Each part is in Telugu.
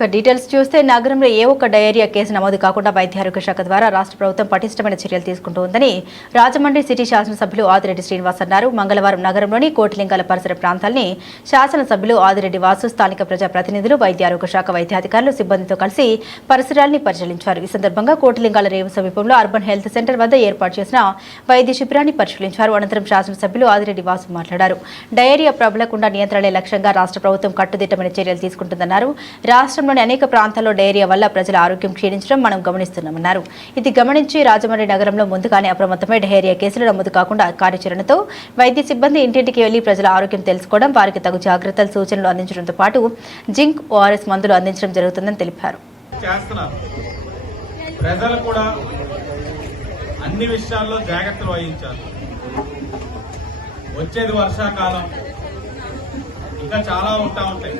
ఇక డీటెయిల్స్ చూస్తే నగరంలో ఏ ఒక్క డయేరియా కేసు నమోదు కాకుండా వైద్య ఆరోగ్య శాఖ ద్వారా రాష్ట్ర ప్రభుత్వం పటిష్టమైన చర్యలు తీసుకుంటోందని రాజమండ్రి సిటీ శాసనసభ్యులు ఆదిరెడ్డి శ్రీనివాస్ అన్నారు. మంగళవారం నగరంలోని కోటిలింగాల పరిసర ప్రాంతాల్ని శాసనసభ్యులు ఆదిరెడ్డి వాసు స్థానిక ప్రజాప్రతినిధులు వైద్య ఆరోగ్య శాఖ వైద్యాధికారులు సిబ్బందితో కలిసి పరిసరాల్ని పరిశీలించారు. ఈ సందర్భంగా కోటిలింగాల రేవు సమీపంలో అర్బన్ హెల్త్ సెంటర్ వద్ద ఏర్పాటు చేసిన వైద్య శిబిరాన్ని పరిశీలించారు. అనంతరం శాసనసభ్యులు ఆదిరెడ్డి వాసు మాట్లాడారు. డయేరియా ప్రబలకుండా నియంత్రణే లక్ష్యంగా రాష్ట్ర ప్రభుత్వం కట్టుదిట్టమైన చర్యలు తీసుకుంటుందన్నారు. రాష్ట్రంలోని అనేక ప్రాంతాల్లో డయేరియా వల్ల ప్రజల ఆరోగ్యం క్షీణించడం మనం గమనిస్తున్నామన్నారు. ఇది గమనించి రాజమండ్రి నగరంలో ముందుగానే అప్రమత్తమై డయేరియా కేసులు నమోదు కాకుండా కార్యాచరణతో వైద్య సిబ్బంది ఇంటింటికి వెళ్ళి ప్రజల ఆరోగ్యం తెలుసుకోవడం వారికి తగు జాగ్రత్తలు సూచనలు అందించడంతో పాటు జింక్ ఓఆర్ఎస్ మందులు అందించడం జరుగుతుందని తెలిపారు. ప్రజలు కూడా అన్ని విషయాల్లో జాగ్రత్తలు వహించాలి. వచ్చేది వర్షాకాలం ఇంకా చాలా ఉంటా ఉంటాయి.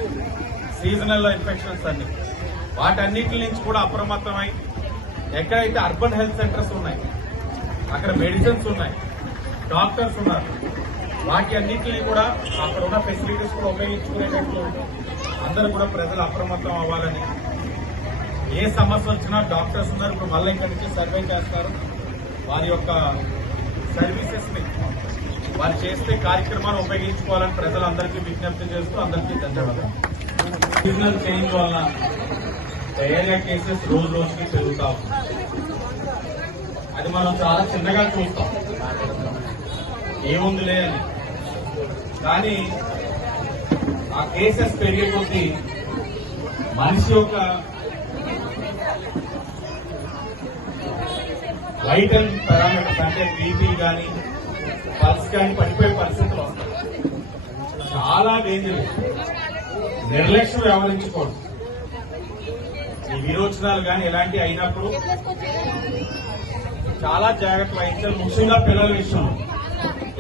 సీజనల్ ఇన్ఫెక్షన్స్ అన్ని. వాటన్నిటి నుంచి కూడా అప్రమత్తమై ఎక్కడైతే అర్బన్ హెల్త్ సెంటర్స్ ఉన్నాయి అక్కడ మెడిసిన్స్ ఉన్నాయి డాక్టర్స్ ఉన్నారు వాటి అన్నింటినీ కూడా అక్కడ ఉన్న ఫెసిలిటీస్ కూడా ఉపయోగించుకునేటట్లు అందరూ కూడా ప్రజలు అప్రమత్తం అవ్వాలని. ఏ సమస్య వచ్చినా డాక్టర్స్ ఉన్నారు ఇప్పుడు మళ్ళీ ఇక్కడి నుంచి సర్వే చేస్తారు. వారి యొక్క సర్వీసెస్ని వారు చేస్తే కార్యక్రమాన్ని ఉపయోగించుకోవాలని ప్రజలందరికీ విజ్ఞప్తి చేస్తూ అందరికీ ధన్యవాదాలు. సిగ్నల్ చేంజ్ వల్ల డయేరియా కేసెస్ రోజు రోజుకి పెరుగుతాం అది మనం చాలా చిన్నగా చూస్తాం. ఏముందిలే అని. కానీ ఆ కేసెస్ పెరిగే కొద్దీ మనిషి యొక్క వైటల్ పారామీటర్స్ అంటే బీపీ కానీ పల్స్ కానీ పడిపోయే పరిస్థితులు వస్తాయి చాలా డేంజర్ నిర్లక్ష్యం వ్యవహరించుకోండి ఈ విరోచనాలు కానీ ఇలాంటివి అయినప్పుడు చాలా జాగ్రత్త వహించాలి. ముఖ్యంగా పిల్లల విషయంలో.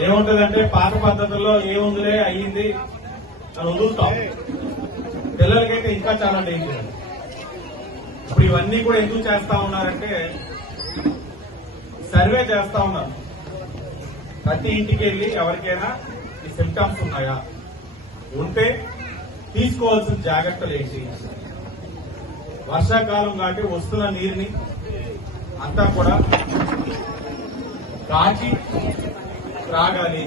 ఏముంటదంటే పాత పద్ధతుల్లో ఏముందిలే అయ్యింది అని వదులుతాం. పిల్లలకైతే ఇంకా చాలా డేంజర్ ఇప్పుడు ఇవన్నీ కూడా ఎందుకు చేస్తా ఉన్నారంటే సర్వే చేస్తా ఉన్నారు. ప్రతి ఇంటికి వెళ్ళి ఎవరికైనా ఈ సిమ్టమ్స్ ఉన్నాయా? ఉంటే తీసుకోవాల్సిన జాగ్రత్తలు ఏంటి? వర్షాకాలం కాబట్టి వస్తున్న నీరుని అంతా కూడా కాచి త్రాగాలి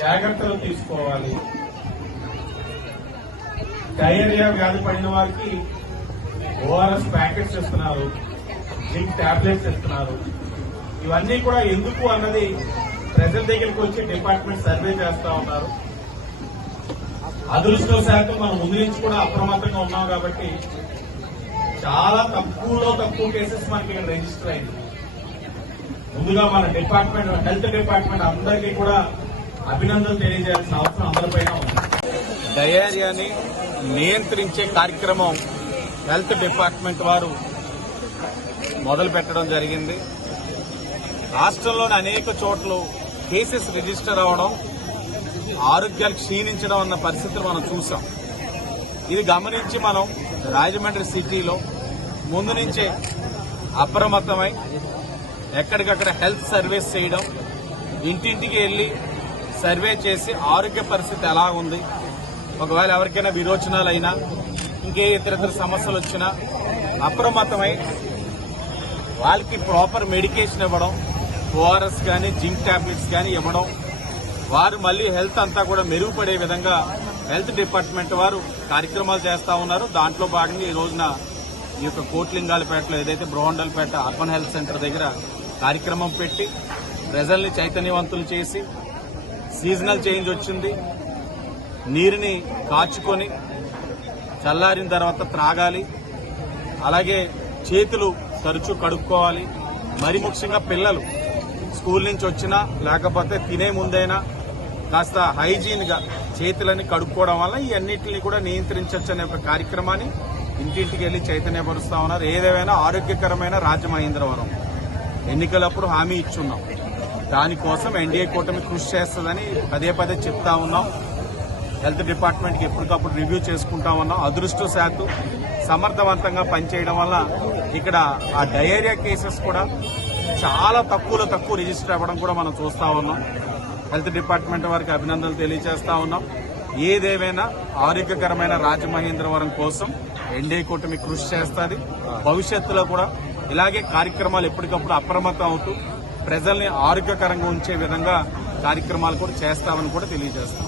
జాగ్రత్తలు తీసుకోవాలి. డయేరియా వ్యాధి పడిన వారికి ఓఆర్ఎస్ ప్యాకెట్స్ ఇస్తున్నారు జింక్ టాబ్లెట్స్ ఇస్తున్నారు. ఇవన్నీ కూడా ఎందుకు అన్నది ప్రజల దగ్గరికి వచ్చి డిపార్ట్మెంట్ సర్వే చేస్తా ఉన్నారు. అదృష్టవశాత్తు మనం ముందు నుంచి కూడా అప్రమత్తంగా ఉన్నాం కాబట్టి చాలా తక్కువలో తక్కువ కేసెస్ మనకి ఇక్కడ రిజిస్టర్ అయింది. ముందుగా మన డిపార్ట్మెంట్ హెల్త్ డిపార్ట్మెంట్ అందరికీ కూడా అభినందనలు తెలియజేయాల్సిన అవసరం అందరిపైన ఉంది. డయేరియాని నియంత్రించే కార్యక్రమం హెల్త్ డిపార్ట్మెంట్ వారు మొదలు పెట్టడం జరిగింది. రాష్ట్రంలోని అనేక చోట్ల కేసెస్ రిజిస్టర్ అవడం ఆరోగ్యాలు క్షీణించడం అన్న పరిస్థితులు మనం చూసాం. ఇది గమనించి మనం రాజమండ్రి సిటీలో ముందు నుంచే అప్రమత్తమై ఎక్కడికక్కడ హెల్త్ సర్వీస్ చేయడం ఇంటింటికి వెళ్ళి సర్వే చేసి ఆరోగ్య పరిస్థితి ఎలా ఉంది ఒకవేళ ఎవరికైనా విరోచనాలు అయినా ఇంకే ఇతర ఇతర సమస్యలు వచ్చినా అప్రమత్తమై వాళ్ళకి ప్రాపర్ మెడికేషన్ ఇవ్వడం ఓఆర్ఎస్ కానీ జింక్ టాబ్లెట్స్ కానీ ఇవ్వడం వారు మళ్ళీ హెల్త్ అంతా కూడా మెరుగుపడే విధంగా హెల్త్ డిపార్ట్మెంట్ వారు కార్యక్రమాలు చేస్తా ఉన్నారు. దాంట్లో భాగంగా ఈ రోజున ఈ యొక్క కోట్లింగాలపేటలో ఏదైతే బ్రోహండల్పేట అర్బన్ హెల్త్ సెంటర్ దగ్గర కార్యక్రమం పెట్టి ప్రజల్ని చైతన్యవంతులు చేసి సీజనల్ చేంజ్ వచ్చింది. నీరుని కాచుకొని చల్లారిన తర్వాత త్రాగాలి. అలాగే చేతులు తరచూ కడుక్కోవాలి. మరి ముఖ్యంగా పిల్లలు స్కూల్ నుంచి వచ్చినా లేకపోతే తినే ముందైనా కాస్త హైజీన్గా చేతులని కడుక్కోవడం వల్ల ఈ కూడా నియంత్రించవచ్చు అనే ఒక కార్యక్రమాన్ని ఇంటింటికి వెళ్ళి చైతన్యపరుస్తా ఉన్నారు. ఏదేమైనా ఆరోగ్యకరమైన రాజమహేంద్రవరం ఎన్నికలప్పుడు హామీ ఇచ్చున్నాం. దానికోసం ఎన్డీఏ కూటమి కృషి చేస్తుందని పదే పదే చెప్తా ఉన్నాం. హెల్త్ డిపార్ట్మెంట్కి ఎప్పటికప్పుడు రివ్యూ చేసుకుంటా ఉన్నాం. అదృష్టశాత్తు సమర్థవంతంగా పనిచేయడం వల్ల ఇక్కడ ఆ డయేరియా కేసెస్ కూడా చాలా తక్కువలో తక్కువ రిజిస్టర్ అవ్వడం కూడా మనం చూస్తా ఉన్నాం. హెల్త్ డిపార్ట్మెంట్ వారికి అభినందనలు తెలియజేస్తా ఉన్నాం. ఏదేవైనా ఆరోగ్యకరమైన రాజమహేంద్రవరం కోసం ఎన్డీఏ కూటమి కృషి చేస్తుంది. భవిష్యత్తులో కూడా ఇలాగే కార్యక్రమాలు ఎప్పటికప్పుడు అప్రమత్తం అవుతూ ప్రజల్ని ఆరోగ్యకరంగా ఉంచే విధంగా కార్యక్రమాలు కూడా చేస్తామని కూడా తెలియజేస్తాం.